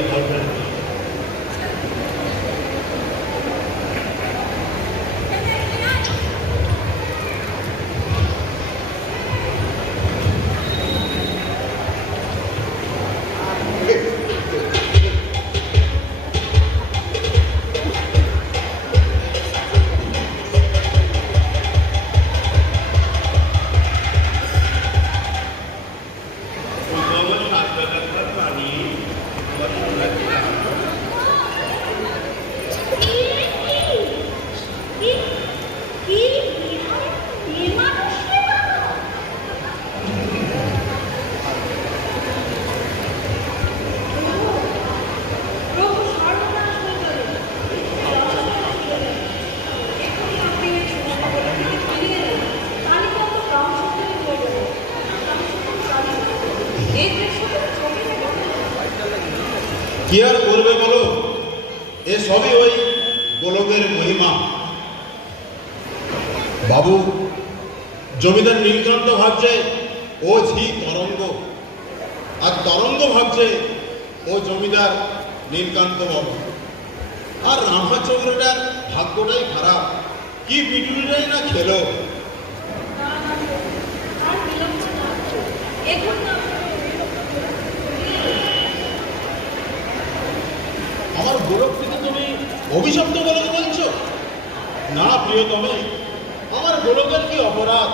a girlfriend. কি আর করবে বলো, এ সবই ওই গোলকের মহিমা। বাবু জমিদার নীলকান্ত ভাবছে ও ঝি তরঙ্গ, আর তরঙ্গ ভাবছে ও জমিদার নীলকান্ত বাবু। আর রামচন্দ্রটার ভাগ্যটাই খারাপ, কি পিটুনিটাই না খেলো। আমার গোলকটিকে তুমি অভিশপ্ত গোলক বলছো? না প্রিয়তমে, আমার গোলকের কি অপরাধ?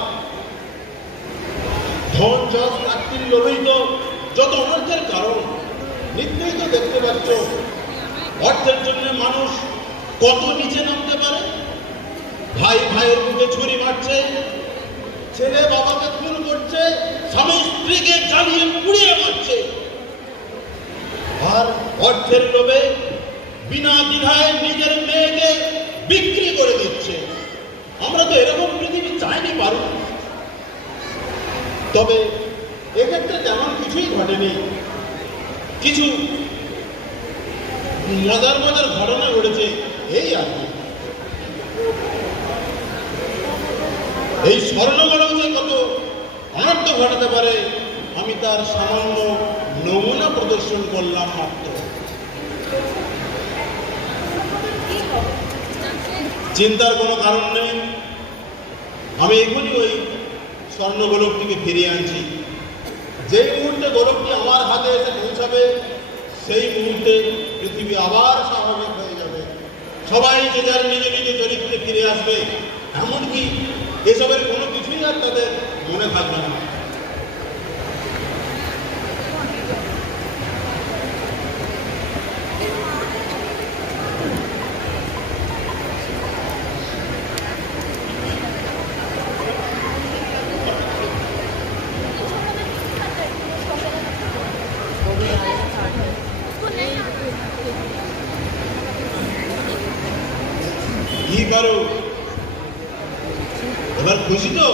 ধন যশ প্রাপ্তির লোভেই তো যত অনর্থের কারণ। নিত্যই তো দেখতে পাচ্ছ অর্থের জন্য মানুষ কত নিচে নামতে পারে। ভাই ভাইয়ের বুকে ছুরি মারছে, ছেলে বাবাকে খুন করছে, স্বামী স্ত্রীকে জ্বালিয়ে পুড়িয়ে মারছে, আর অর্থের লোভে বিনা দ্বিধায় নিজের মেয়েকে বিক্রি করে দিচ্ছে। আমরা তো এরকম পৃথিবী চাইনি পারু। তবে এক্ষেত্রে তেমন কিছুই ঘটেনি। কিছু মজার মজার ঘটনা ঘটেছে এই আর কি। এই স্বর্ণগড়েও যে কত অনর্থ ঘটাতে পারে আমি তার সামান্য নমুনা প্রদর্শন করলাম মাত্র। চিন্তার কোনো কারণ নেই, আমি এখনই ওই স্বর্ণ গোলকটিকে ফিরিয়ে আনছি। যেই মুহূর্তে গোলকটি আমার হাতে এসে পৌঁছাবে সেই মুহূর্তে পৃথিবী আবার স্বাভাবিক হয়ে যাবে। সবাই যে যার নিজ নিজ চরিত্রে ফিরে আসবে, এমনকি এসবের কোনো কিছুই আর তাদের মনে থাকবে না। কি পারো, এবার খুশি তো?